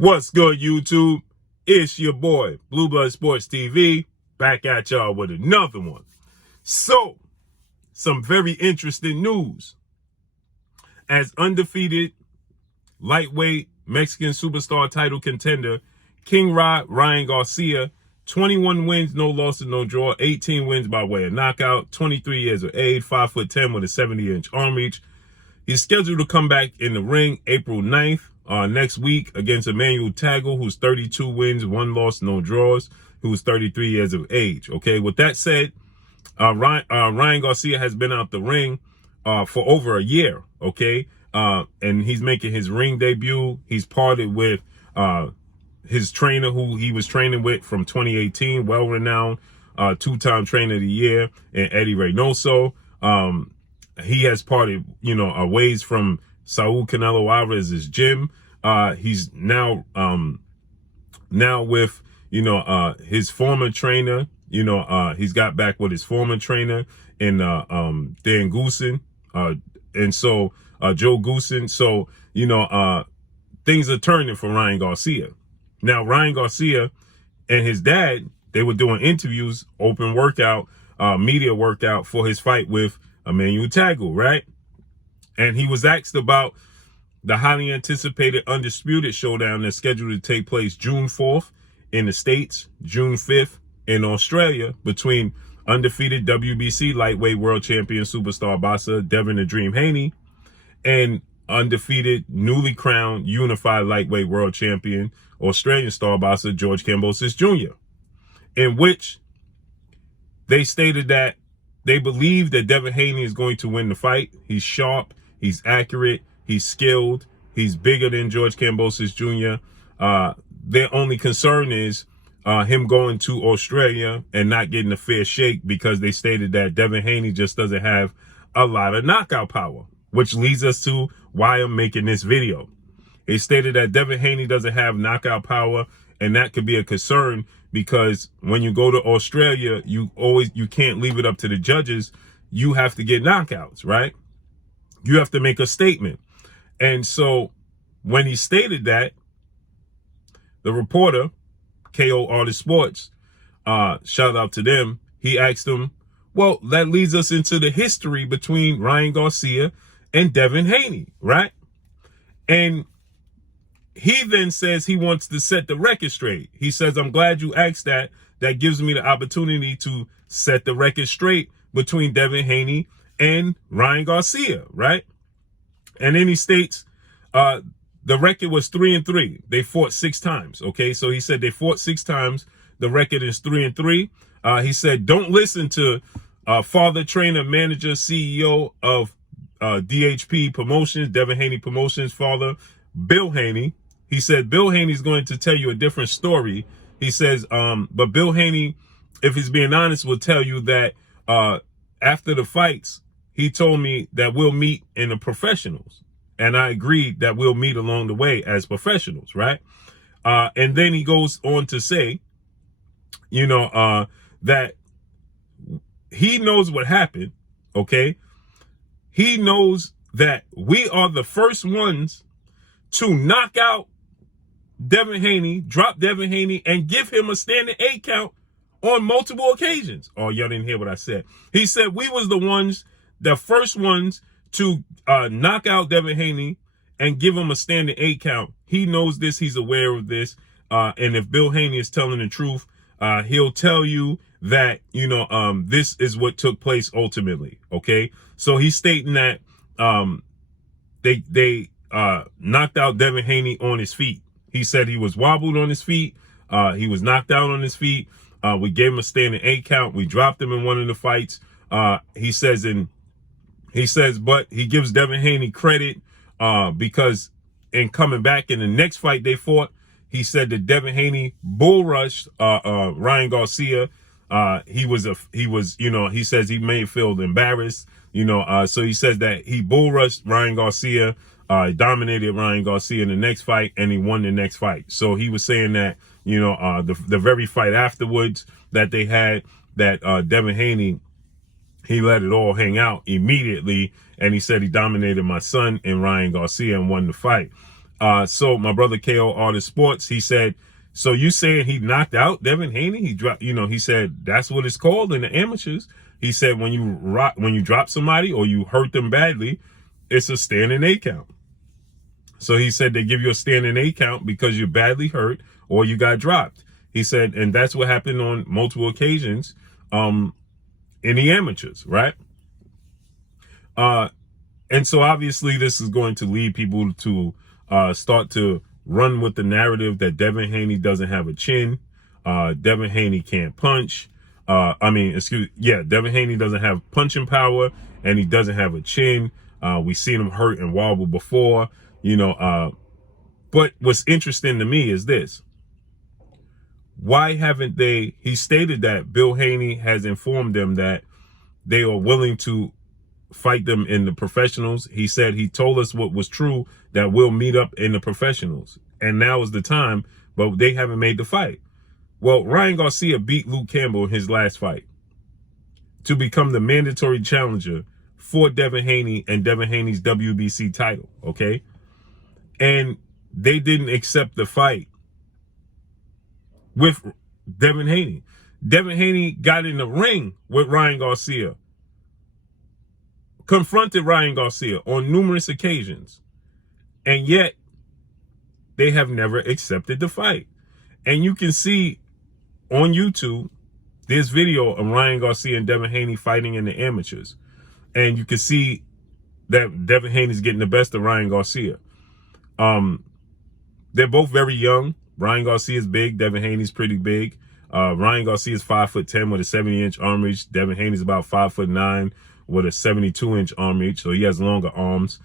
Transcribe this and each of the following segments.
What's good, YouTube? It's your boy, Blue Blood Sports TV, back at y'all with another one. So, some very interesting news. As undefeated lightweight Mexican superstar title contender, King Ryan Garcia, 21 wins, no losses, no draw, 18 wins by way of knockout, 23 years of age, 5'10" with a 70-inch arm reach. He's scheduled to come back in the ring April 9th. Next week against Emmanuel Tagle, who's 32 wins, 1 loss, no draws, who's 33 years of age. Okay, with that said, Ryan Garcia has been out the ring for over a year. Okay, and he's making his ring debut. He's parted with his trainer, who he was training with from 2018, well-renowned, two-time trainer of the year, and Eddie Reynoso. He has parted, ways from Saul Canelo Alvarez's gym. He's now with, his former trainer. He's got back with his former trainer in Dan Goosen. And so Joe Goosen. So, things are turning for Ryan Garcia. Now, Ryan Garcia and his dad, they were doing interviews, open workout, media workout for his fight with Emmanuel Tagle, right? And he was asked about the highly anticipated Undisputed showdown that's scheduled to take place June 4th in the States, June 5th in Australia, between undefeated WBC lightweight world champion superstar boxer Devin "The Dream" Haney and undefeated, newly crowned unified lightweight world champion Australian star boxer George Kambosos Jr., in which they stated that they believe that Devin Haney is going to win the fight. He's sharp, he's accurate, he's skilled, he's bigger than George Kambosos Jr. Their only concern is him going to Australia and not getting a fair shake, because they stated that Devin Haney just doesn't have a lot of knockout power, which leads us to why I'm making this video. They stated that Devin Haney doesn't have knockout power, and that could be a concern, because when you go to Australia, you can't leave it up to the judges. You have to get knockouts, right? You have to make a statement. And so when he stated that, the reporter, KO Artist Sports, shout out to them, he asked him, well, that leads us into the history between Ryan Garcia and Devin Haney, right? And he then says he wants to set the record straight. He says, I'm glad you asked that. That gives me the opportunity to set the record straight between Devin Haney and Ryan Garcia, right? And then he states the record was 3-3. They fought 6 times, okay? So he said they fought 6 times. The record is 3-3. He said, don't listen to father, trainer, manager, CEO of DHP Promotions, Devin Haney Promotions, father, Bill Haney. He said, Bill Haney's going to tell you a different story. He says, but Bill Haney, if he's being honest, will tell you that after the fights, he told me that we'll meet in the professionals. And I agreed that we'll meet along the way as professionals, right? And then he goes on to say, that he knows what happened, okay? He knows that we are the first ones to knock out Devin Haney, drop Devin Haney, and give him a standing 8 count on multiple occasions. Oh, y'all didn't hear what I said. He said we was the first ones to knock out Devin Haney and give him a standing 8 count. He knows this. He's aware of this. And if Bill Haney is telling the truth, he'll tell you that, this is what took place ultimately. Okay. So he's stating that they knocked out Devin Haney on his feet. He said he was wobbled on his feet. He was knocked out on his feet. We gave him a standing 8 count. We dropped him in one of the fights. He says, but he gives Devin Haney credit because in coming back in the next fight they fought, he said that Devin Haney bull rushed Ryan Garcia. He says he may feel embarrassed, so he says that he bull rushed Ryan Garcia, dominated Ryan Garcia in the next fight, and he won the next fight. So he was saying that, the very fight afterwards that they had, that Devin Haney, he let it all hang out immediately, and he said he dominated my son and Ryan Garcia and won the fight. So my brother KO Artist Sports, he said, so you saying he knocked out Devin Haney? He dropped, he said that's what it's called in the amateurs. He said when you drop somebody or you hurt them badly, it's a standing 8 count. So he said they give you a standing 8 count because you're badly hurt or you got dropped. He said, and that's what happened on multiple occasions in the amateurs, right? And so obviously this is going to lead people to start to run with the narrative that Devin Haney doesn't have a chin. Devin Haney can't punch. Devin Haney doesn't have punching power and he doesn't have a chin. We've seen him hurt and wobble before, but what's interesting to me is this. Why haven't he stated that Bill Haney has informed them that they are willing to fight them in the professionals. He said he told us what was true, that we'll meet up in the professionals. And now is the time, but they haven't made the fight. Well, Ryan Garcia beat Luke Campbell in his last fight to become the mandatory challenger for Devin Haney and Devin Haney's WBC title, okay? And they didn't accept the fight with Devin Haney. Devin Haney got in the ring with Ryan Garcia, confronted Ryan Garcia on numerous occasions, and yet they have never accepted the fight. And you can see on YouTube, there's video of Ryan Garcia and Devin Haney fighting in the amateurs. And you can see that Devin Haney's getting the best of Ryan Garcia. They're both very young. Ryan Garcia's big. Devin Haney's pretty big. Ryan Garcia's 5'10" with a 70-inch arm reach. Devin Haney's about 5'9" with a 72-inch arm reach. So he has longer arms.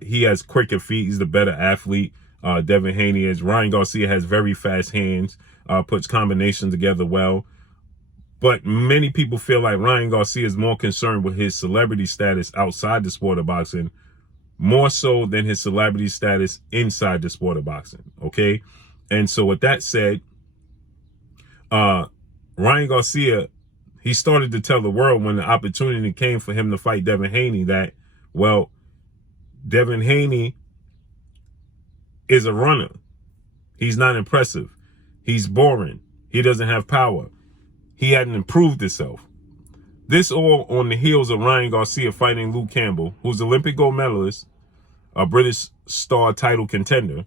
He has quicker feet. He's the better athlete. Devin Haney is. Ryan Garcia has very fast hands. Puts combinations together well. But many people feel like Ryan Garcia is more concerned with his celebrity status outside the sport of boxing, more so than his celebrity status inside the sport of boxing. Okay? And so with that said, Ryan Garcia, he started to tell the world when the opportunity came for him to fight Devin Haney that, well, Devin Haney is a runner. He's not impressive. He's boring. He doesn't have power. He hadn't improved himself. This all on the heels of Ryan Garcia fighting Luke Campbell, who's Olympic gold medalist, a British star title contender.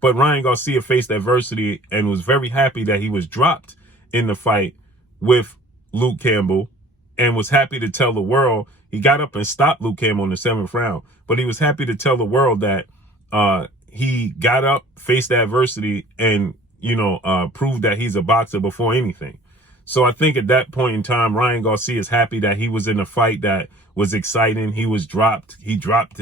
But Ryan Garcia faced adversity and was very happy that he was dropped in the fight with Luke Campbell, and was happy to tell the world, he got up and stopped Luke Campbell in the 7th round, but he was happy to tell the world that he got up, faced adversity, and, proved that he's a boxer before anything. So I think at that point in time, Ryan Garcia is happy that he was in a fight that was exciting. He was dropped. He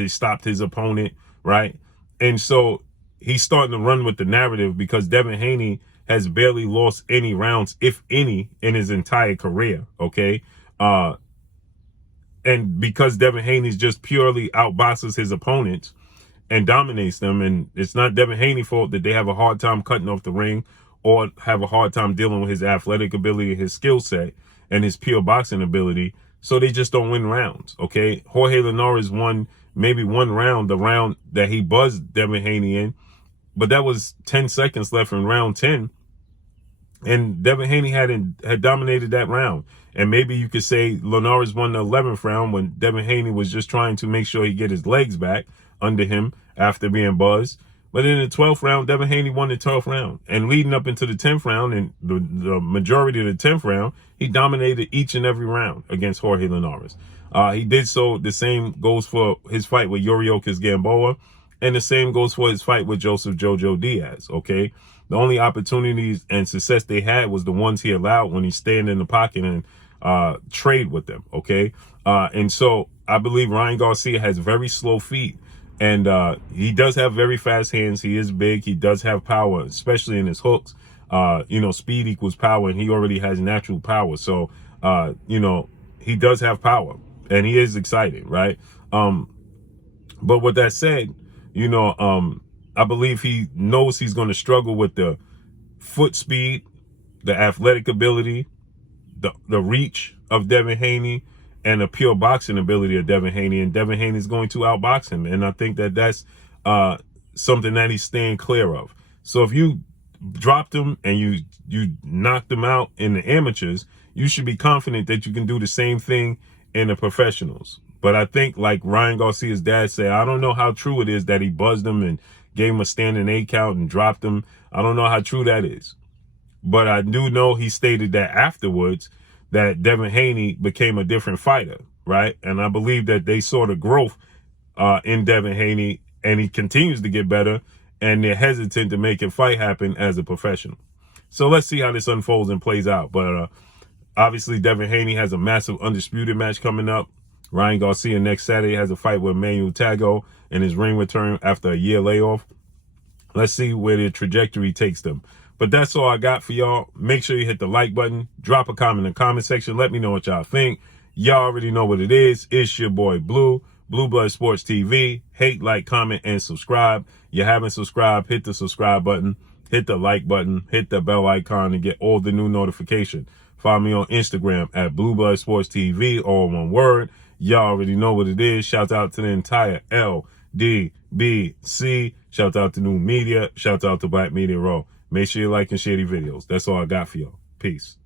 stopped his opponent, right? And so he's starting to run with the narrative because Devin Haney has barely lost any rounds, if any, in his entire career, okay? And because Devin Haney's just purely outboxes his opponents and dominates them, and it's not Devin Haney's fault that they have a hard time cutting off the ring or have a hard time dealing with his athletic ability, his skill set, and his pure boxing ability, so they just don't win rounds, okay? Jorge Linares won maybe one round, the round that he buzzed Devin Haney in, but that was 10 seconds left in round 10, and Devin Haney had dominated that round. And maybe you could say Linares won the 11th round when Devin Haney was just trying to make sure he get his legs back under him after being buzzed. But in the 12th round, Devin Haney won the 12th round. And leading up into the 10th round, and the majority of the 10th round, he dominated each and every round against Jorge Linares. He did so. The same goes for his fight with Yuriorkis Gamboa, and the same goes for his fight with Joseph Jojo Diaz, okay? The only opportunities and success they had was the ones he allowed when he stand in the pocket and trade with them, okay? And so I believe Ryan Garcia has very slow feet, and he does have very fast hands. He is big. He does have power, especially in his hooks. Speed equals power, and he already has natural power. So, he does have power, and he is excited, right? But with that said, I believe he knows he's going to struggle with the foot speed, the athletic ability, the reach of Devin Haney, and the pure boxing ability of Devin Haney. And Devin Haney is going to outbox him. And I think that that's something that he's staying clear of. So if you dropped him and you knocked him out in the amateurs, you should be confident that you can do the same thing in the professionals. But I think, like Ryan Garcia's dad said, I don't know how true it is that he buzzed him and gave him a standing 8 count and dropped him. I don't know how true that is. But I do know he stated that afterwards that Devin Haney became a different fighter, right? And I believe that they saw the growth in Devin Haney, and he continues to get better, and they're hesitant to make a fight happen as a professional. So let's see how this unfolds and plays out. But obviously, Devin Haney has a massive undisputed match coming up. Ryan Garcia next Saturday has a fight with Manuel Tago in his ring return after a year layoff. Let's see where the trajectory takes them. But that's all I got for y'all. Make sure you hit the like button. Drop a comment in the comment section. Let me know what y'all think. Y'all already know what it is. It's your boy Blue, Blue Blood Sports TV. Hate, like, comment, and subscribe. You haven't subscribed, hit the subscribe button. Hit the like button. Hit the bell icon to get all the new notifications. Follow me on Instagram at Blue Blood Sports TV, all one word. Y'all already know what it is. Shout out to the entire LDBC. Shout out to New Media. Shout out to Black Media Raw. Make sure you like and share the videos. That's all I got for y'all. Peace.